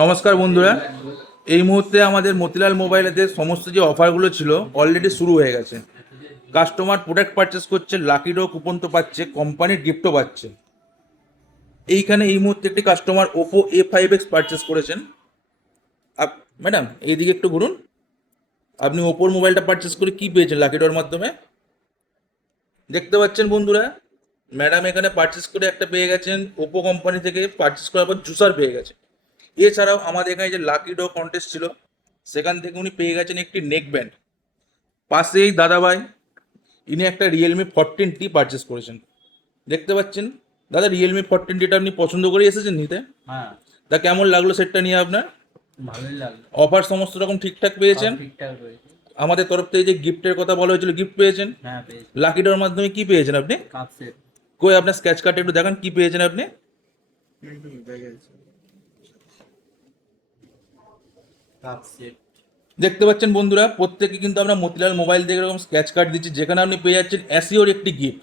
নমস্কার বন্ধুরা, এই মুহূর্তে আমাদের মতিলাল মোবাইলেতে সমস্ত যে অফারগুলো ছিল অলরেডি শুরু হয়ে গেছে। কাস্টমার প্রোডাক্ট পারচেস করছে, লাকি ড্র কুপন তো পাচ্ছে, কোম্পানির গিফটও পাচ্ছে। এইখানে এই মুহূর্তে একটি কাস্টমার ওপো A5X পারচেস করেছেন। ম্যাডাম এইদিকে একটু ঘুরুন। আপনি ওপোর মোবাইলটা পারচেস করে কি পেয়েছেন লাকি ড্রর মাধ্যমে? দেখতে পাচ্ছেন বন্ধুরা, ম্যাডাম এখানে পারচেস করে একটা পেয়ে গেছেন ওপো কোম্পানি থেকে, পারচেস করার পর জুসার পেয়ে গেছে। এছাড়াও আমাদের এখানে যে লাকি ড্র কন্টেস্ট ছিল সেখান থেকে উনি পেয়ে গেছেন একটি নেক ব্যান্ড। পাশেই দাদাভাই, ইনি একটা Realme 14T পারচেস করেছেন। দেখতে পাচ্ছেন দাদা, Realme 14Tটা আপনি পছন্দ করে এসেছেন নিতে। হ্যাঁ, তা কেমন লাগলো সেটটা নিয়ে আপনার? ভালোই লাগলো। অফার সমস্ত রকম ঠিকঠাক পেয়েছেন? সব ঠিকঠাক রয়েছে। আমাদের তরফ থেকে যে গিফটের কথা বলা হয়েছিল, গিফট পেয়েছেন? হ্যাঁ, পেয়েছি। লাকি ড্রর মাধ্যমে কি পেয়েছেন আপনি? Cup set. কই আপনার স্ক্যাচ কার্ডটা একটু দেখান, কি পেয়েছেন আপনি? Cup set. দেখতে পাচ্ছেন বন্ধুরা, প্রত্যেকে কিন্তু আমরা মতিলাল মোবাইল থেকে এরকম স্ক্যাচ কার্ড দিচ্ছি, যেখানে আপনি পেয়ে যাচ্ছেন অ্যাসিওর একটি গিফট।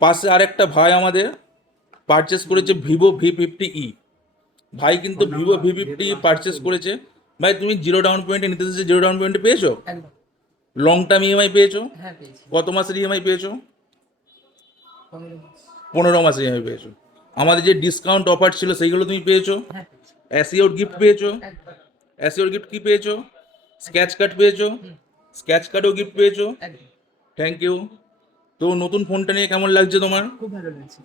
পাশে আরেকটা ভাই আমাদের পারচেস করেছে Vivo V50e। ভাই কিন্তু Vivo V50 পারচেস করেছে। ভাই তুমি জিরো ডাউন পেমেন্টে নিতে এসেছে, জিরো ডাউন পেমেন্টে পেয়েছো? একদম। লং টার্ম ইএমআই পেয়েছো? হ্যাঁ, পেয়েছি। কত মাসের ইএমআই পেয়েছো? 15 মাস। 15 মাসের ইএমআই পেয়েছো। আমাদের যে ডিসকাউন্ট অফার ছিল সেইগুলো তুমি পেয়েছো। হ্যাঁ, পেয়েছি। অ্যাসিওর গিফট পেয়েছো। একদম। অ্যাসিওর গিফট কি পেয়েছো? স্ক্যাচ কার্ড পেয়েছো। স্ক্যাচ কার্ডও গিফট পেয়েছো। একদম। Thank you. তো নতুন ফোনটা নিয়ে কেমন লাগছে তোমার? খুব ভালো লাগছে।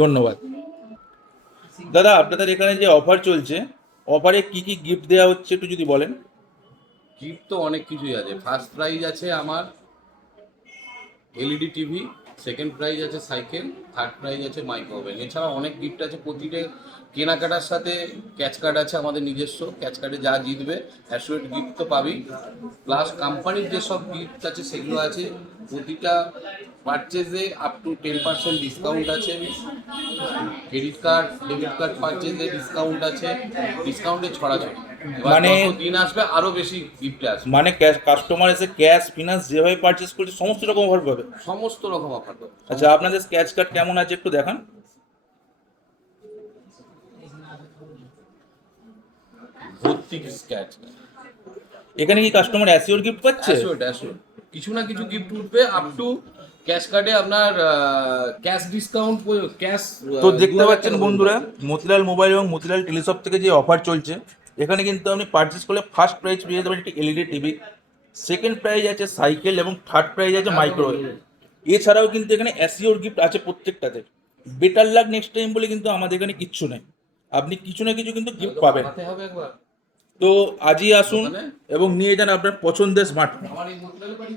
ধন্যবাদ। দাদা, আপনাদের এখানে যে অফার চলছে, অফারে কি কি গিফট দেওয়া হচ্ছে একটু যদি বলেন। গিফট তো অনেক কিছুই আছে। ফার্স্ট প্রাইজ আছে আমার এলইডি টিভি, সেকেন্ড প্রাইজ আছে সাইকেল, থার্ড প্রাইজ আছে মাইক্রো ওভেন। এছাড়া অনেক গিফট আছে। প্রতিটা কেনাকাটার সাথে ক্যাচ কার্ড আছে আমাদের নিজস্ব। ক্যাচ কার্ডে যা জিতবে অ্যাসুরেট গিফট তো পাবি, প্লাস কোম্পানির যেসব গিফট আছে সেগুলো আছে। প্রতিটা পারচেজে আপ টু 10% ডিসকাউন্ট আছে। ক্রেডিট কার্ড, ডেবিট কার্ড পারচেজে ডিসকাউন্ট আছে। ডিসকাউন্টে ছড়াছড়ি। এবার মানে যত দিন আসবে আরো বেশি গিফট আসবে। মানে কাস্টমার এসে ক্যাশ ফিনান্স যেভাবে পারচেস করছে সমস্ত রকম অফার পাবে। সমস্ত রকম অফার পাবে। আচ্ছা, আপনাদের স্ক্যাচ কার্ড কেমন আছে একটু দেখান। ভর্তি স্ক্র্যাচ। এখানে কি কাস্টমার অ্যাসিওর গিফট পাচ্ছে? অ্যাসুরেট অ্যাসুরেট কিছু না কিছু গিফট উঠবে। আপ টু ক্যাশ কার্ডে আপনার ক্যাশ ডিসকাউন্ট, ক্যাশ। তো দেখতে পাচ্ছেন বন্ধুরা, মতিলাল মোবাইল এবং মতিলাল টেলিশপ থেকে যে অফার চলছে, এখানে কিন্তু আপনি পারচেস করলে ফার্স্ট প্রাইজ পেয়ে যাবেন একটি এলইডি টিভি, সেকেন্ড প্রাইজ আছে সাইকেল এবং থার্ড প্রাইজ আছে মাইক্রোওয়েভ। এছাড়াও কিন্তু এখানে অ্যাসিওর গিফট আছে প্রত্যেকটাতে। বেটার লাক নেক্সট টাইম বলে কিন্তু আমাদের এখানে কিচ্ছু নেই, আপনি কিছু না কিছু কিন্তু গিফট পাবেন। হাতে হবে একবার তো আজই আসুন এবং নিয়ে যান আপনার পছন্দের স্মার্টফোন। আমার এই